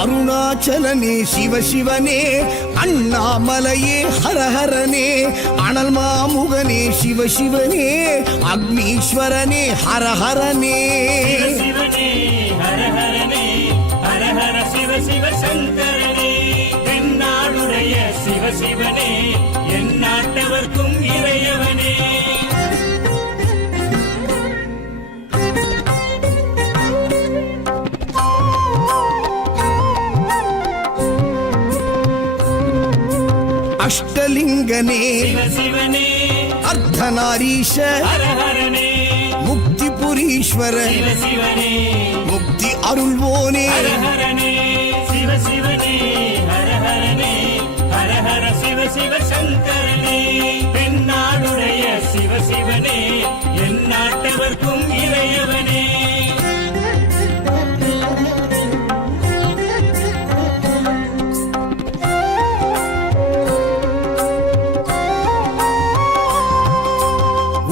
அருணாச்சலனே சிவசிவனே, அண்ணாமலையே ஹரஹரனே, அனல் மாமுகனே சிவசிவனே, அக்னீஸ்வரனே ஹரஹரனே. சிவசிவனே ஹரஹரனே, ஹரஹர சிவ சிவ சங்கரனே, தென்னாடுடைய சிவசிவனே, என் நாட்டவர்க்கும் இறையவனே. அஷ்டலிங்கனே சிவசிவனே, அர்த்தநாரீஷ ஹரஹரனே, முக்திபுரீஸ்வர சிவசிவனே, முக்தி அருள்வோனே. ஹரஹரனே சிவசிவனே, ஹரஹரனே, ஹரஹர சிவ சிவ சங்கரனே, தென்னாடுடைய சிவசிவனே, என் நாட்டவர்க்கும் இறையவனே.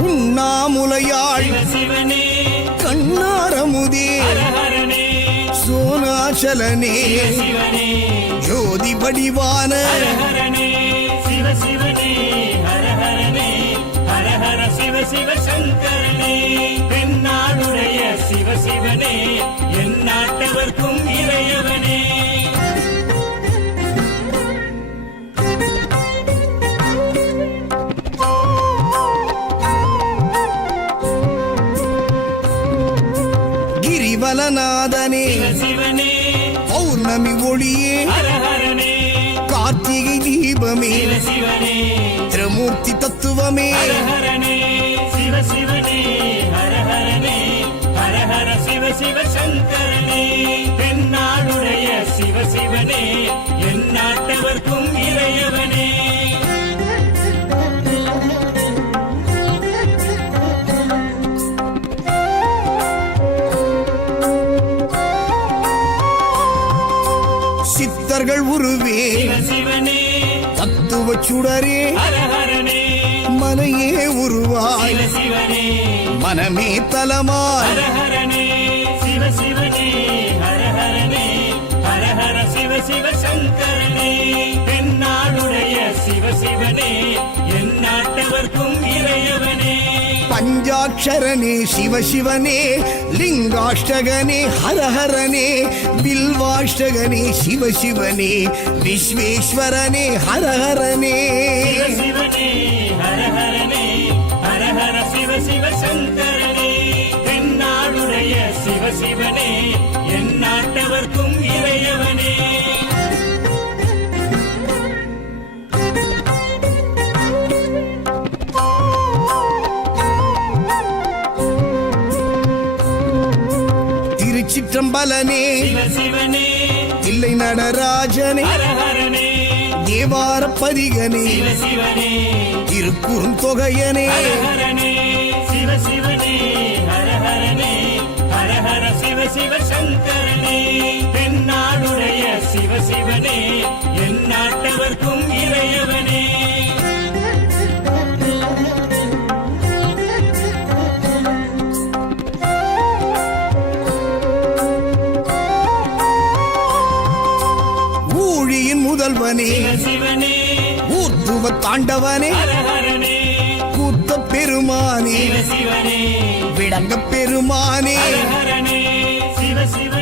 உண்ணாமுலையாள் சிவசிவனே, கண்ணாரமுதே ஹரஹரனே, சோனாச்சலனே சிவசிவனே, ஜோதி வடிவான ஹரஹரனே சிவசிவனே, ஹரஹரனே, ஹரஹர சிவ சிவ சங்கரனே, தென்னாடுடைய சிவசிவனே, என் நாட்டவர்க்கும் இறையவனே. கிரிவலநாதனே சிவசிவனே, பௌர்ணமி ஒளியே ஹரஹரனே, கார்த்திகை தீபமே சிவசிவனே, திரமூர்த்தி தத்துவமே. ஹரஹரனே சிவசிவனே, ஹரஹரனே, ஹரஹர சிவ சிவ சங்கரனே, தென்னாடுடைய சிவசிவனே, என் நாட்டவர்க்கும் இறையவனே. சித்தர்கள் உருவே சிவசிவனே, தத்துவ சுடரே ஹரஹரனே, மனையே உருவாய் சிவசிவனே, மனமே தலமாய். ஹரஹரனே சிவசிவனே, ஹரஹரனே, ஹரஹர சிவ சிவ சங்கரனே, தென்னாடுடைய சிவசிவனே, என் நாட்டவர்க்கும் இறையவனே. பஞ்சாட்சரனே சிவசிவனே, லிங்காஷ்டகனே ஹரஹரனே, பில்வாஷ்டகனே சிவசிவனே, விஸ்வேஸ்வரனே ஹரஹரனே. சிவசிவனே, ஹரஹரனே, ஹரஹர சிவ சிவ சங்கரனே, தென்னாடுடைய சிவசிவனே, என் நாட்டவர்க்கும் இறையவனே. திருச்சிற்றம்பலனே சிவசிவனே, தில்லை நடராஜனே, ஹரஹரனே, தேவார பதிகனே, சிவசிவனே, திருக்குறுந்தொகையனே. ஹரஹரனே சிவசிவனே, ஹரஹரனே, ஹரஹர சிவ சிவ சங்கரனே, தென்னாடுடைய சிவசிவனே, என் நாட்டவர்க்கும் இறையவனே. ஊழியின் முதல்வனே சிவசிவனே, ஊர்த்துவ தாண்டவனே, ஹரஹரனே, கூத்த பெருமானே, சிவசிவனே, விடங்க பெருமானே. ஹரஹரனே சிவசிவ